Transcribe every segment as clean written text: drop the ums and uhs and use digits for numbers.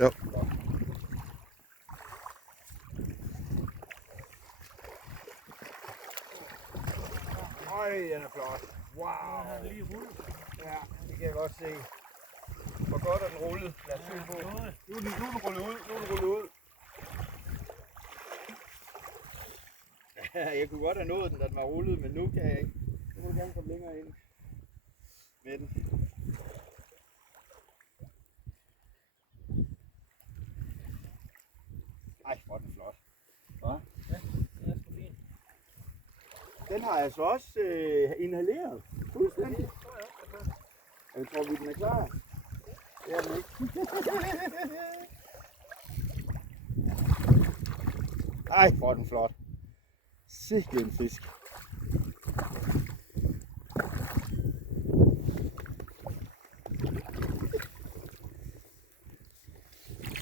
Jo. Øj, den er flot. Wow. Ja, det kan jeg godt se. Hvor godt er den rullet. Lad os se på. Nu er den rullet ud. Nu er den rullet ud. Jeg kunne godt have nået den, da den var rullet, men nu kan jeg ikke. Nu må du gerne komme længere ind med den. Ej, hvor er den flot. Hva? Ja, det er sgu fint. Den har jeg så også inhaleret. Fuldstændig. Jeg tror, vi den er klar. Det er den ikke. Ej, hvor er den flot. Sikke en fisk.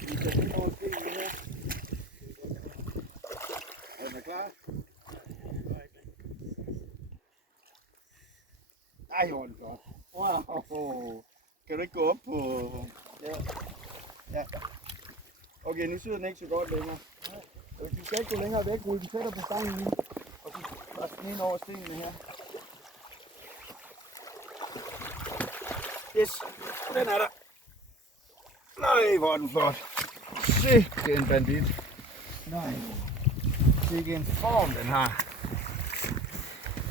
Vi kan hen over stenene her. Er den klar? Ej, hvor er den flot. Wow. Kan du ikke gå op på... Ja. Ja. Okay, nu sidder den ikke så godt længere. Du skal ikke gå længere væk, rulle den tættere på stangen nu. Og så presse den ind over stenene her. Yes, den er der. Nej, hvor er den flot. Sikke en bandit. Nej. Sikke en form den har.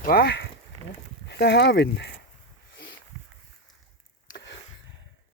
Hva? Ja. Der har vi den.